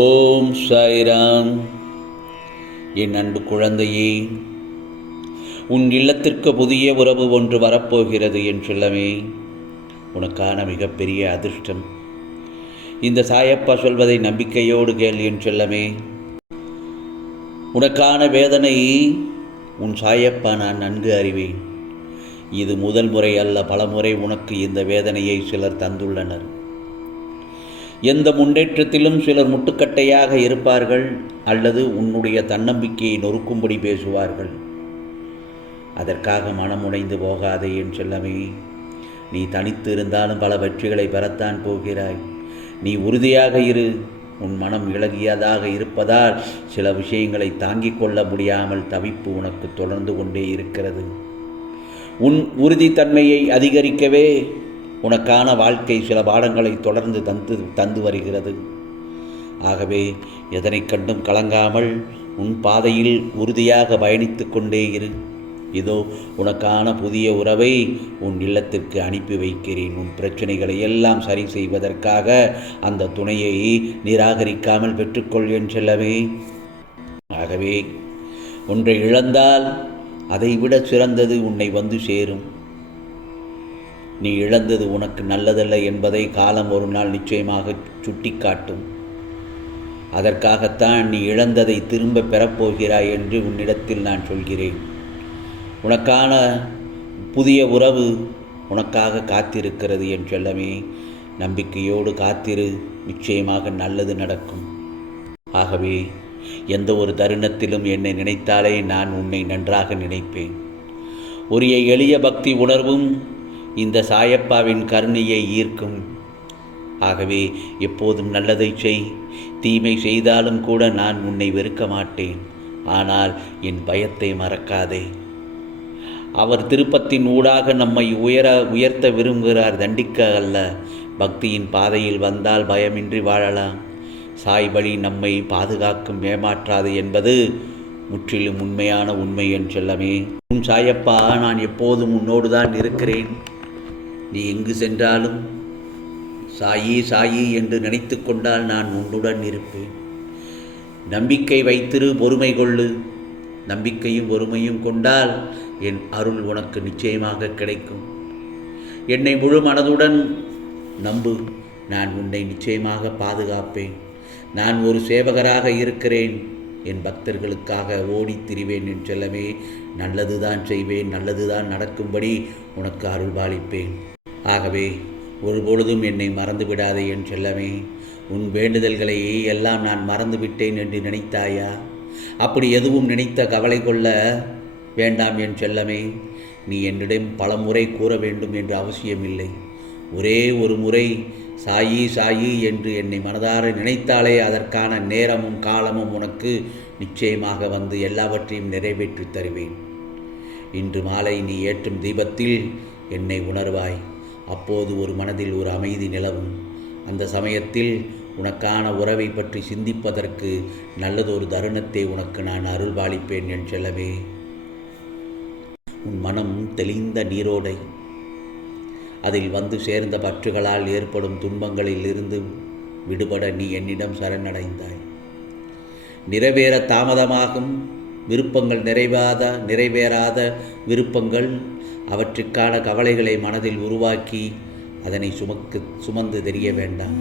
ஓம் சாய்ராம். என் அன்பு குழந்தையே உன் இல்லத்திற்கு புதிய உறவு ஒன்று வரப்போகிறது என் செல்லமே உனக்கான மிகப்பெரிய அதிர்ஷ்டம். இந்த சாயப்பா சொல்வதை நம்பிக்கையோடு கேள் என் செல்லமே உனக்கான வேதனை உன் சாயப்பா நான் நன்கு அறிவேன். இது முதல் முறை அல்ல பலமுறை உனக்கு இந்த வேதனையை சிலர் தந்துள்ளனர். எந்த முன்னேற்றத்திலும் சிலர் முட்டுக்கட்டையாக இருப்பார்கள் அல்லது உன்னுடைய தன்னம்பிக்கையை நொறுக்கும்படி பேசுவார்கள். அதற்காக மனமுடைந்து போகாதே என் செல்லமே. நீ தனித்து இருந்தாலும் பல வெற்றிகளை பெறத்தான் போகிறாய். நீ உறுதியாக இரு. உன் மனம் இளகியதாக இருப்பதால் சில விஷயங்களை தாங்கிக் கொள்ள முடியாமல் தவிப்பு உனக்கு தொடர்ந்து கொண்டே இருக்கிறது. உன் உறுதித்தன்மையை அதிகரிக்கவே உனக்கான வாழ்க்கை சில பாடங்களை தொடர்ந்து தந்து தந்து வருகிறது. ஆகவே எதனை கண்டும் கலங்காமல் உன் பாதையில் உறுதியாக பயணித்து கொண்டே இரு. இதோ உனக்கான புதிய உறவை உன் இல்லத்திற்கு அனுப்பி வைக்கிறேன். உன் பிரச்சனைகளை எல்லாம் சரி செய்வதற்காக அந்த துணையை நிராகரிக்காமல் பெற்றுக்கொள் என் செல்லவே ஆகவே ஒன்றை இழந்தால் அதைவிட சிறந்தது உன்னை வந்து சேரும். நீ இழந்தது உனக்கு நல்லதல்ல என்பதை காலம் ஒரு நாள் நிச்சயமாக சுட்டிக்காட்டும். அதற்காகத்தான் நீ இழந்ததை திரும்ப பெறப்போகிறாய் என்று உன்னிடத்தில் நான் சொல்கிறேன். உனக்கான புதிய உறவு உனக்காக காத்திருக்கிறது என் செல்லமே. நம்பிக்கையோடு காத்திரு நிச்சயமாக நல்லது நடக்கும். ஆகவே எந்த ஒரு தருணத்திலும் என்னை நினைத்தாலே நான் உன்னை நன்றாக நினைப்பேன். ஒரு எளிய பக்தி உணர்வும் இந்த சாயப்பாவின் கருணையை ஈர்க்கும். ஆகவே எப்போதும் நல்லதை செய். தீமை செய்தாலும் கூட நான் உன்னை வெறுக்க மாட்டேன். ஆனால் என் பயத்தை மறக்காதே. அவர் திருப்பத்தின் ஊடாக நம்மை உயர உயர்த்த விரும்புகிறார். தண்டிக்க அல்ல. பக்தியின் பாதையில் வந்தால் பயமின்றி வாழலாம். சாய்வழி நம்மை பாதுகாக்கும் ஏமாற்றாது என்பது முற்றிலும் உண்மையான உண்மை என் உன் சாயப்பா நான் எப்போதும் உன்னோடு தான் இருக்கிறேன். நீ எங்கு சென்றாலும் சாயி சாயி என்று நினைத்து கொண்டால் நான் உன்னுடன் இருப்பேன். நம்பிக்கை வைத்திரு பொறுமை கொள்ளு. நம்பிக்கையும் பொறுமையும் கொண்டால் என் அருள் உனக்கு நிச்சயமாக கிடைக்கும். என்னை முழு மனதுடன் நம்பு. நான் உன்னை நிச்சயமாக பாதுகாப்பேன். நான் ஒரு சேவகராக இருக்கிறேன். என் பக்தர்களுக்காக ஓடித் திரிவேன் என் செல்லமே. நல்லதுதான் செய்வேன் நல்லதுதான் நடக்கும்படி உனக்கு அருள்பாலிப்பேன். ஆகவே ஒருபொழுதும் என்னை மறந்து விடாதே என் செல்லமே. உன் வேண்டுதல்களை எல்லாம் நான் மறந்துவிட்டேன் என்று நினைத்தாயா? அப்படி எதுவும் நினைத்த கவலை கொள்ள வேண்டாம் என் செல்லமே. நீ என்னிடம் பல முறை கூற வேண்டும் என்று அவசியமில்லை. ஒரே ஒரு முறை சாயி சாயி என்று என்னை மனதார நினைத்தாலே அதற்கான நேரமும் காலமும் உனக்கு நிச்சயமாக வந்து எல்லாவற்றையும் நிறைவேற்றி தருவேன். இன்று மாலை நீ ஏற்றும் தீபத்தில் என்னை உணர்வாய். அப்போது ஒரு மனதில் ஒரு அமைதி நிலவும். அந்த சமயத்தில் உனக்கான உறவை பற்றி சிந்திப்பதற்கு நல்லதொரு தருணத்தை உனக்கு நான் அருள்பாலிப்பேன் என் செல்லவே உன் மனம் தெளிந்த நீரோடை. அதில் வந்து சேர்ந்த பற்றுகளால் ஏற்படும் துன்பங்களில் இருந்து விடுபட நீ என்னிடம் சரணடைந்தாய். நிறைவேற தாமதமாகும். விருப்பங்கள் நிறைவாத நிறைவேறாத விருப்பங்கள் அவற்றுக்கான கவலைகளை மனதில் உருவாக்கி அதனை சுமக்கு சுமந்து தெரிய வேண்டாம்.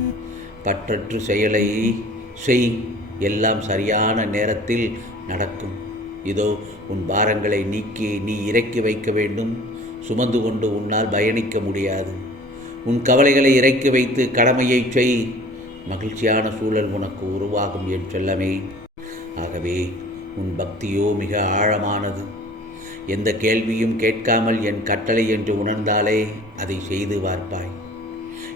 பற்றற்று செயலை செய் எல்லாம் சரியான நேரத்தில் நடக்கும். இதோ உன் பாரங்களை நீக்கி நீ இறக்கி வைக்க வேண்டும். சுமந்து கொண்டு உன்னால் பயணிக்க முடியாது. உன் கவலைகளை இறக்கி வைத்து கடமையை செய். மகிழ்ச்சியான சூழல் உனக்கு உருவாகும் என் செல்லமே. ஆகவே உன் பக்தியோ மிக ஆழமானது. எந்த கேள்வியும் கேட்காமல் என் கட்டளை என்று உணர்ந்தாலே அதை செய்து பார்ப்பாய்.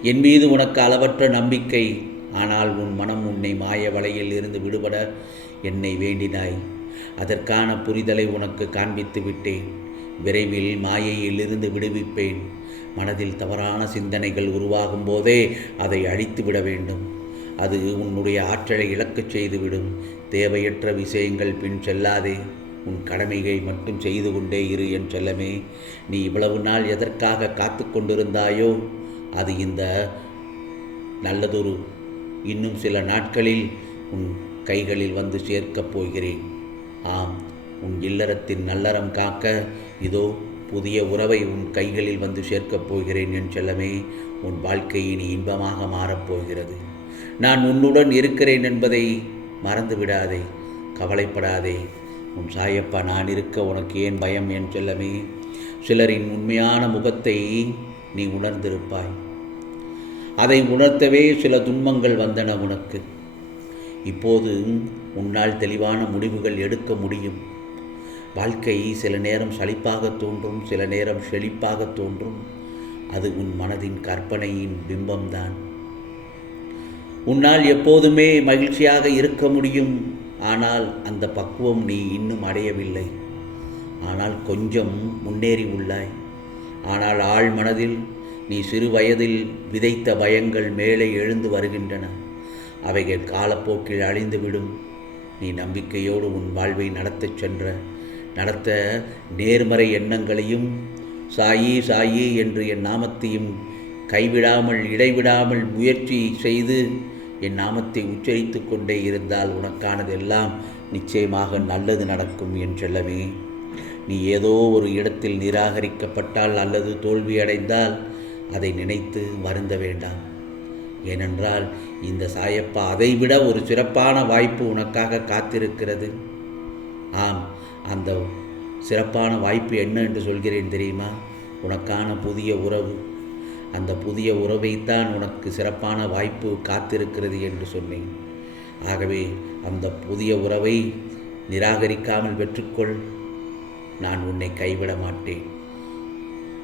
என் மீது உனக்கு அளவற்ற நம்பிக்கை ஆனால் உன் மனம் உன்னை மாய வலையில் இருந்து விடுபட என்னை வேண்டினாய். அதற்கான புரிதலை உனக்கு காண்பித்து விட்டேன். விரைவில் மாயையில் இருந்து விடுவிப்பேன். மனதில் தவறான சிந்தனைகள் உருவாகும் போதே அதை அழித்து விட வேண்டும். அது உன்னுடைய ஆற்றலை இழக்கச் செய்துவிடும். தேவையற்ற விஷயங்கள் பின் செல்லாதே. உன் கடமையை மட்டும் செய்து கொண்டே இரு என் செல்லமே. நீ இவ்வளவு நாள் எதற்காக காத்து கொண்டிருந்தாயோ அது இந்த நல்லதொரு இன்னும் சில நாட்களில் உன் கைகளில் வந்து சேர்க்கப் போகிறேன். ஆம் உன் இல்லறத்தின் நல்லறம் காக்க இதோ புதிய உறவை உன் கைகளில் வந்து சேர்க்கப் போகிறேன் என் செல்லமே. உன் வாழ்க்கை இனி இன்பமாக மாறப்போகிறது நான் உன்னுடன் இருக்கிறேன் என்பதை மறந்து விடாதே கவலைப்படாதே. உன் சாயப்பா நான் இருக்க உனக்கு ஏன் பயம் என் செல்லமே? சிலரின் உண்மையான முகத்தை நீ உணர்ந்திருப்பாய். அதை உணர்த்தவே சில துன்பங்கள் வந்தன உனக்கு. இப்போது உன்னால் தெளிவான முடிவுகள் எடுக்க முடியும். வாழ்க்கை சில நேரம் சளிப்பாக தோன்றும் சில நேரம் செழிப்பாக தோன்றும். அது உன் மனதின் கற்பனையின் பிம்பம்தான். உன்னால் எப்போதுமே மகிழ்ச்சியாக இருக்க முடியும். ஆனால் அந்த பக்குவம் நீ இன்னும் அடையவில்லை. ஆனால் கொஞ்சம் முன்னேறி உள்ளாய். ஆனால் ஆழ் மனதில் நீ சிறு வயதில் விதைத்த பயங்கள் மேலே எழுந்து வருகின்றன. அவைகள் காலப்போக்கில் அழிந்துவிடும். நீ நம்பிக்கையோடு உன் வாழ்வை நடத்தச் சென்ற நடத்த நேர்மறை எண்ணங்களையும் சாயி சாயி என்று என் நாமத்தையும் கைவிடாமல் இடைவிடாமல் முயற்சி செய்து என் நாமத்தை உச்சரித்து கொண்டே இருந்தால் உனக்கானதெல்லாம் நிச்சயமாக நல்லது நடக்கும் என்றெல்லவே. நீ ஏதோ ஒரு இடத்தில் நிராகரிக்கப்பட்டால் அல்லது தோல்வியடைந்தால் அதை நினைத்து வருந்த வேண்டாம். ஏனென்றால் இந்த சாயப்பா அதைவிட ஒரு சிறப்பான வாய்ப்பு உனக்காக காத்திருக்கிறது. ஆம் அந்த சிறப்பான வாய்ப்பு என்ன என்று சொல்கிறேன் தெரியுமா? உனக்கான புதிய உறவு அந்த புதிய உறவைத்தான் உனக்கு சிறப்பான வாய்ப்பு காத்திருக்கிறது என்று சொன்னேன். ஆகவே அந்த புதிய உறவை நிராகரிக்காமல் பெற்றுக்கொள். நான் உன்னை கைவிட மாட்டேன்.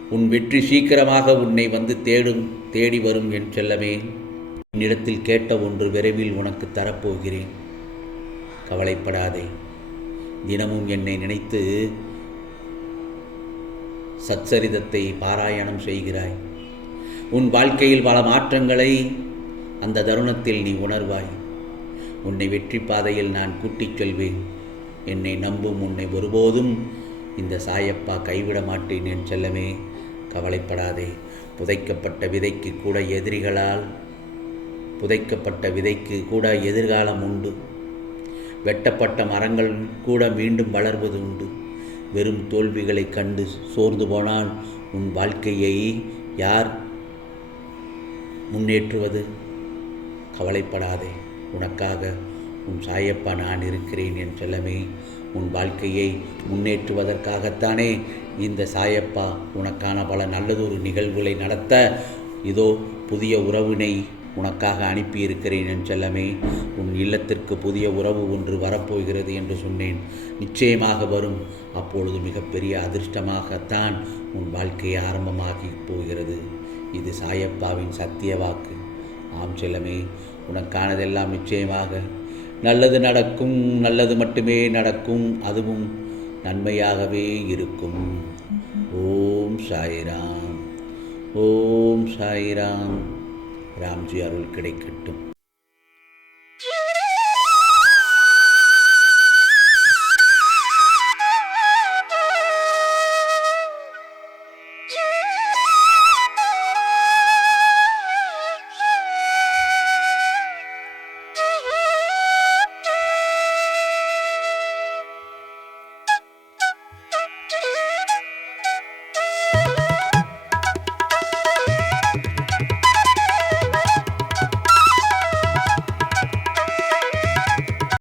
உன் வெற்றி சீக்கிரமாக உன்னை வந்து தேடும் தேடி வரும் என் செல்லமே. என்னிடத்தில் கேட்ட ஒன்று விரைவில் உனக்கு தரப்போகிறேன். கவலைப்படாதே. தினமும் என்னை நினைத்து சச்சரிதத்தை பாராயணம் செய்கிறாய். உன் வாழ்க்கையில் பல மாற்றங்களை அந்த தருணத்தில் நீ உணர்வாய். உன்னை வெற்றி பாதையில் நான் கூட்டிச் செல்வேன். என்னை நம்பும் உன்னை ஒருபோதும் இந்த சாயப்பா கைவிட மாட்டேன் என் செல்லமே. கவலைப்படாதே. புதைக்கப்பட்ட விதைக்கு கூட எதிரிகளால் புதைக்கப்பட்ட விதைக்கு கூட எதிர்காலம் உண்டு. வெட்டப்பட்ட மரங்கள் கூட மீண்டும் வளர்வது உண்டு. வெறும் தோல்விகளை கண்டு சோர்ந்து போனால் உன் வாழ்க்கையை யார் முன்னேற்றுவது. கவலைப்படாதே உனக்காக உன் சாயப்பா நான் இருக்கிறேன் என் செல்லமே உன் வாழ்க்கையை முன்னேற்றுவதற்காகத்தானே இந்த சாயப்பா உனக்கான பல நல்லதொரு நிகழ்வுகளை நடத்த. இதோ புதிய உறவினை உனக்காக அனுப்பியிருக்கிறேன் என் செல்லமே உன் இல்லத்திற்கு புதிய உறவு ஒன்று வரப்போகிறது என்று சொன்னேன். நிச்சயமாக வரும். அப்பொழுது மிகப்பெரிய அதிர்ஷ்டமாகத்தான் உன் வாழ்க்கை ஆரம்பமாகி போகிறது. இது சாயப்பாவின் சத்திய வாக்கு. ஆம் செல்லமே உனக்கானதெல்லாம் நிச்சயமாக. நல்லது நடக்கும் நல்லது மட்டுமே நடக்கும் அதுவும் நன்மையாகவே இருக்கும். ஓம் சாய்ராம் ஓம் சாய்ராம். ராம்ஜி அருள் கிடைக்கட்டும்.